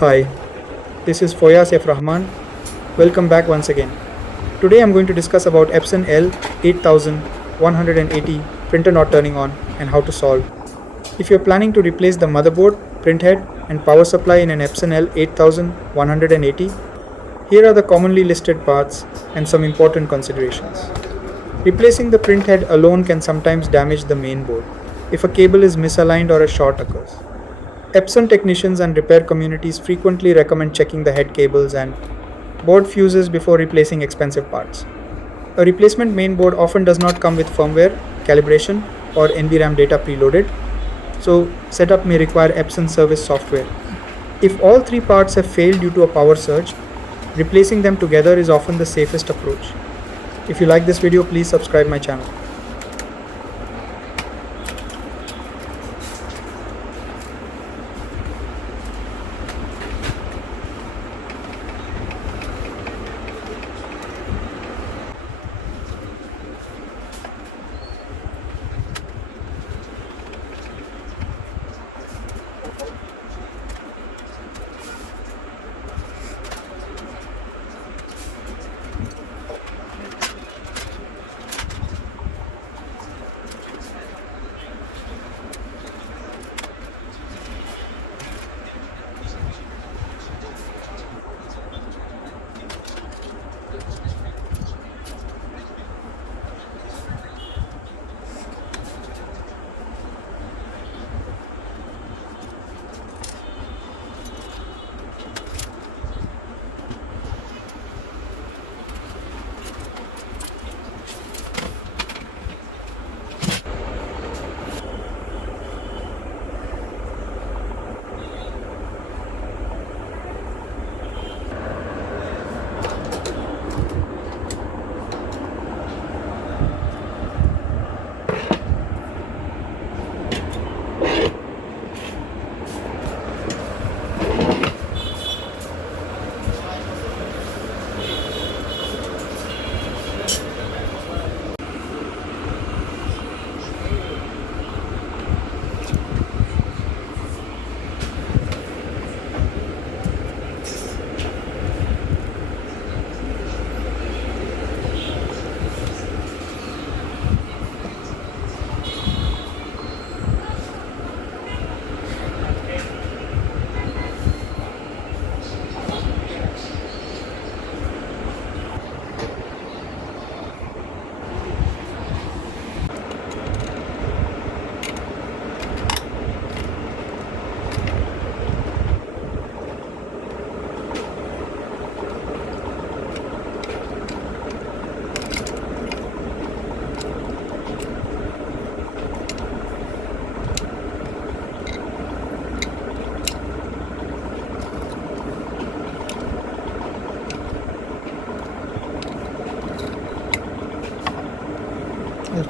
Hi, this is Foyaz Rahman. Welcome back once again. Today I'm going to discuss about Epson L8180 printer not turning on and how to solve. If you're planning to replace the motherboard, printhead and power supply in an Epson L8180, here are the commonly listed parts and some important considerations. Replacing the printhead alone can sometimes damage the mainboard if a cable is misaligned or a short occurs. Epson technicians and repair communities frequently recommend checking the head cables and board fuses before replacing expensive parts. A replacement mainboard often does not come with firmware, calibration, or NVRAM data preloaded, so setup may require Epson service software. If all three parts have failed due to a power surge, replacing them together is often the safest approach. If you like this video, please subscribe my channel.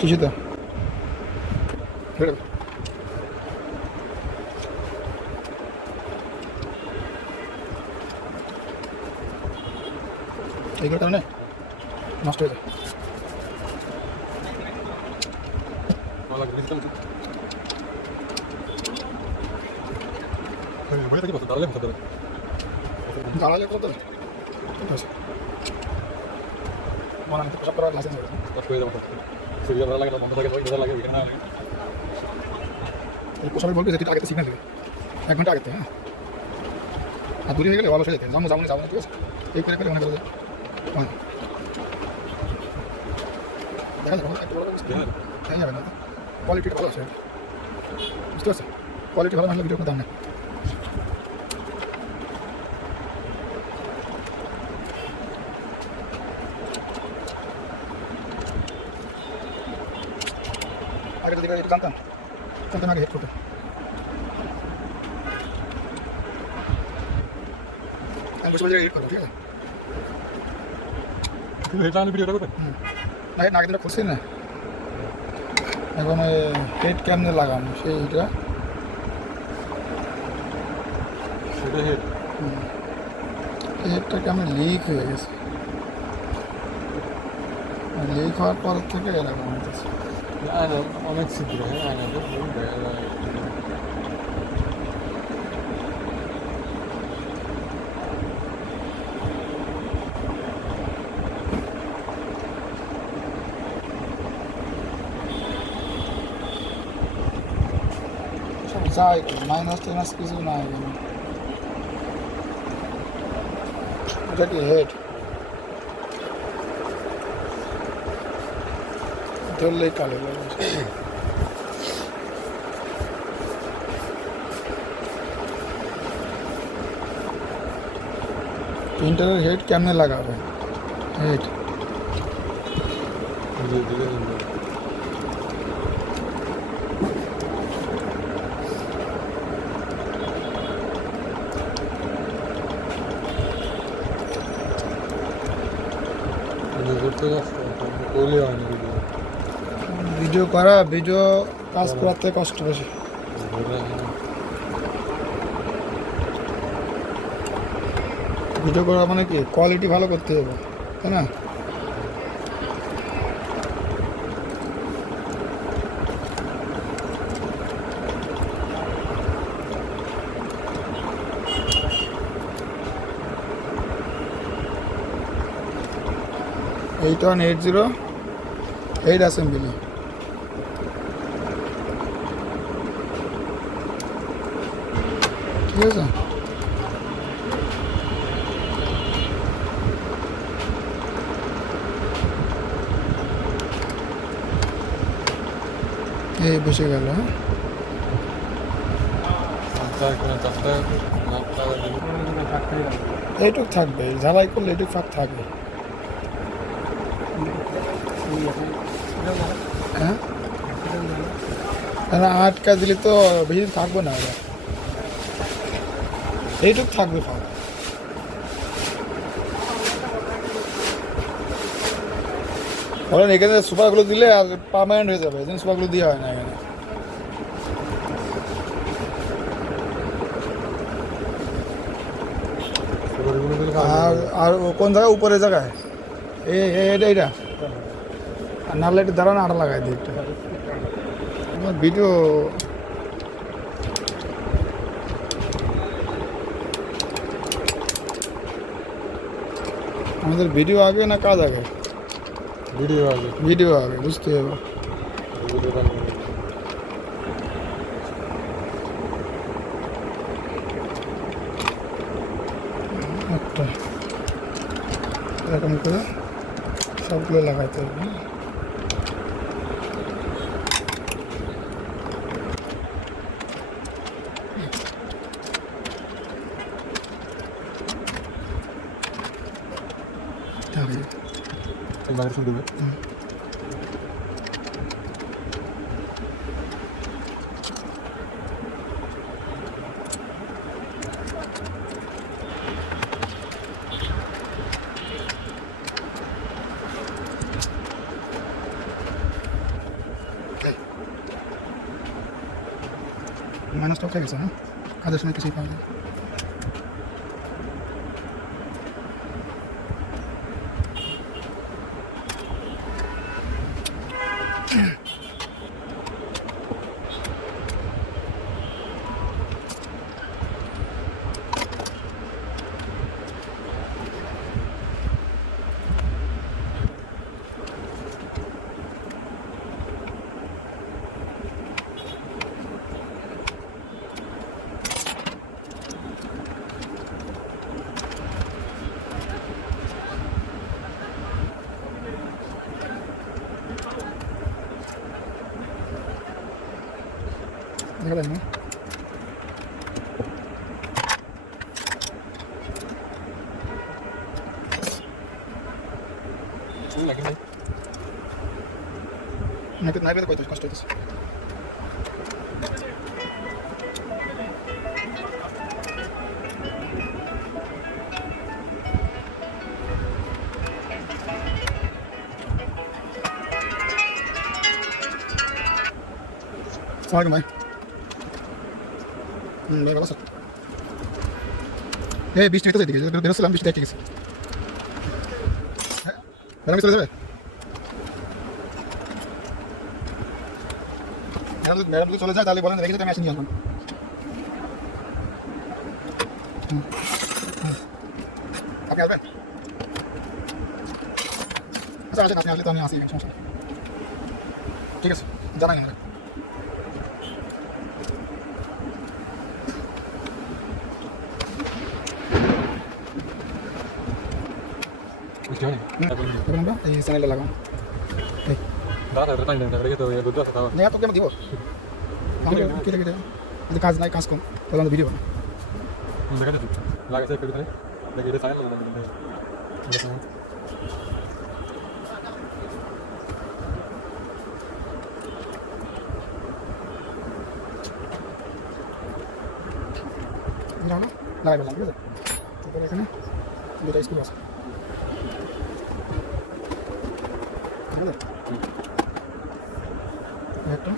কিছুটা এইগুলোর কারণে নষ্ট হয়ে যায়। জ্বালালে কত মনে হয় সব করার লাইসেন্স সবাই বলবে যে তুই আগে সিগন্যাল দেবে 1 ঘন্টা আগে, হ্যাঁ, আর দূরে হয়ে গেলে ভালো হয়ে যেতে যাবো ঠিক আছে, এই করে মনে করে দেখা যাবে যাবে না। কোয়ালিটি ভালো আছে, বুঝতে পারছো? কোয়ালিটি ভালো না হলে ভিডিও কোনো দাম নেই। আগে যদি এটা জানতাম আগে হেড করতে। আমি বসে হেড করবো, ঠিক আছে? ভিডিওটা করবে না, আগে দিনটা খুলছি না, এখন হেড কেমনে লাগানো সেইটা হেডটা কেমন লিক হয়ে গেছে, লিক হওয়ার পর থেকে এরকম হইতেছে। অনেক ছিদ্র, হ্যাঁ, যাই মাইনাস টাইনাস কিছু না এখানে। এটা কি হেড ধরলেই কালো লাগে। প্রিন্টারের হেড কেমনে লাগাবে? হেড ভিডিও করা, ভিডিও কাজ করাতে কষ্ট বেশি। ভিডিও করা মানে কি কোয়ালিটি ভালো করতে হবে, তাই না? Eight 180 head assembly. ঠিক আছে, এই বসে গেল। এইটুক থাকবে, ঝালাই করলে এইটুক ফাঁক থাকবে। হ্যাঁ, আটকা দিলে তো বেশি দিন থাকবে না, এইটুক থাকবে ফাঁক। ধরেন এখানে সুপারগুলো দিলে আর পার্মানেন্ট হয়ে যাবে, এই জন্য সুপারগুলো দেওয়া হয় না এখানে। আর কোন জায়গায়? উপরের জায়গায় এইটা আর নাহলে একটু দাঁড়ানো আটা লাগাই দিই একটা। আমার ভিডিও আমাদের ভিডিও আগে না কাজ আগে? ভিডিও আগে, ভিডিও আগে, বুঝতে হবে। একটা এরকম করে সবগুলো লাগাইতে হবে। মাইনাসটা উঠে গেছে, হ্যাঁ, কাজের সময় কিছুই পাওয়া যায়। দেখা যায় না? নাই পেতে কত কষ্ট হচ্ছে। সালাম ভাই। ভাই ভালো স্যার। এই বৃষ্টি হইতে দিকে বেরোছিলাম, বৃষ্টি দেখে গেছি। ম্যাডাম চলে যাবে? ম্যাডাম যদি চলে যায় তাহলে বলেন, রেখে আমি আসি নিয়ে আসবেন। আপনি আসবেন? আচ্ছা আসেন, আপনি আসলে তো আমি আসি, সমস্যা নেই। ঠিক আছে, জানাই আমাকে। এখন আমরা এই চ্যানেলটা লাগাম এই না তোকে আমি দিব আমি কেটে কেটে যদি কাজ নাই কাজ কম তাহলে আমরা ভিডিও বানাই লাগাই বললাম ঠিক আছে তারপরে এখানে দুটা স্ক্রু আছে একটা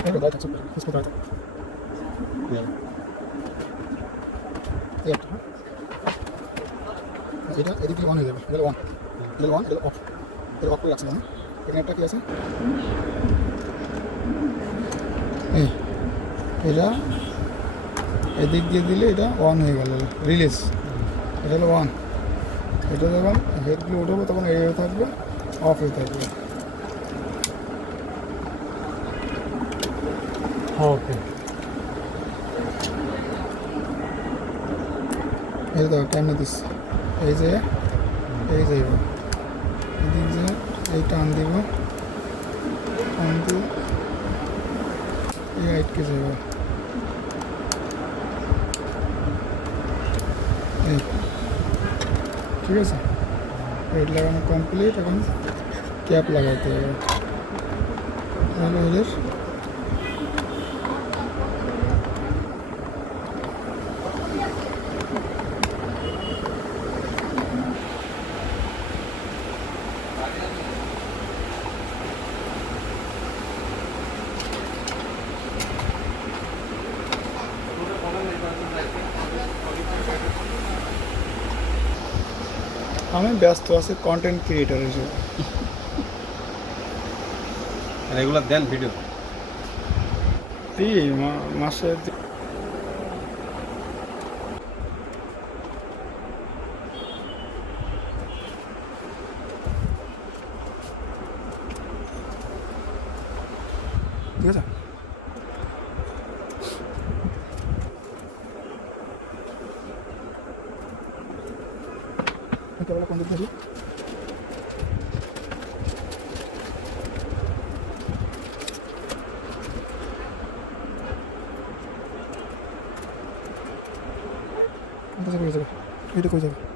এটা দাঁড়াতে থাকছে স্ক্রু দাঁড়াতে একটা এটা এদিকে অন হয়ে যাবে এটা অন এটা অন এটা অফ এটা অফ করে রাখছি না এখানে একটা কি আছে এই এটা এদিক দিয়ে দিলে এটা অন হয়ে গেল রিলিজ এটা হলো অন এটা যখন হেডগুলো উঠবো তখন এই থাকবে অফ হয়ে থাকবে ওকে এই তো টাইম দিস এই যে এদিক যে এই টান দিব টান দিব এই আইটকে যাব এই ঠিক আছে হেড লাগানো কমপ্লিট এখন ক্যাপ লাগাইতে হবে তাহলে ওদের আমি ব্যস্ত আছি কন্টেন্ট ক্রিয়েটর হিসেবে রেগুলার দেন ভিডিও মাসে ঠিক আছে কেবল কোন দিক থেকে এটা কই যাবে